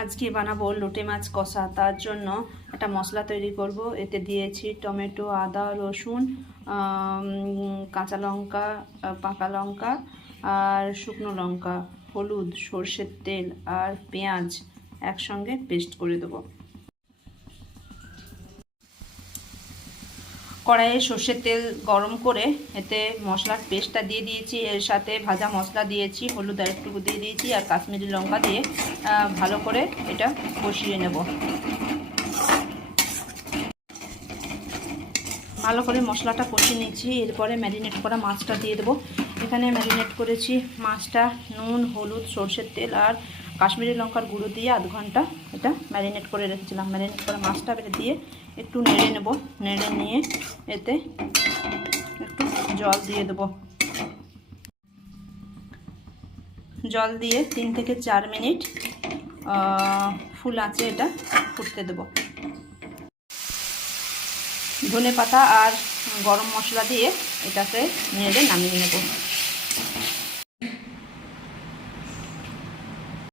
আজকে বানাবো লোটে মাছ কষা। তার জন্য একটা মশলা তৈরি করব। এতে দিয়েছি টমেটো, আদা, রসুন, কাঁচা লঙ্কা, পাকা লঙ্কা আর শুকনো লঙ্কা, হলুদ, সর্ষের তেল আর পেঁয়াজ একসঙ্গে পেস্ট করে দেবো। কড়াইয়ে সর্ষের তেল গরম করে এতে মশলার পেস্টটা দিয়ে দিয়েছি। এর সাথে ভাজা মশলা দিয়েছি, হলুদ আর একটু দিয়ে দিয়েছি আর কাশ্মীরি লঙ্কা দিয়ে ভালো করে এটা কষিয়ে নেব। ভালো করে মশলাটা কষিয়ে নিয়েছি। এরপরে ম্যারিনেট করা মাছটা দিয়ে দেবো। এখানে ম্যারিনেট করেছি মাছটা নুন, হলুদ, সর্ষের তেল আর কাশ্মীরি লঙ্কার গুঁড়ো দিয়ে আধ ঘন্টা এটা ম্যারিনেট করে রেখেছিলাম। ম্যারিনেট করা মাছটা দিয়ে একটু নেড়ে নেব। নেড়ে নিয়ে এতে একটু জল দিয়ে দেবো। জল দিয়ে 3 থেকে 4 মিনিট ফুল আঁচে এটা ফুটতে দেবো। ধনে পাতা আর গরম মশলা দিয়ে এটাকে নেড়ে নামিয়ে নেব।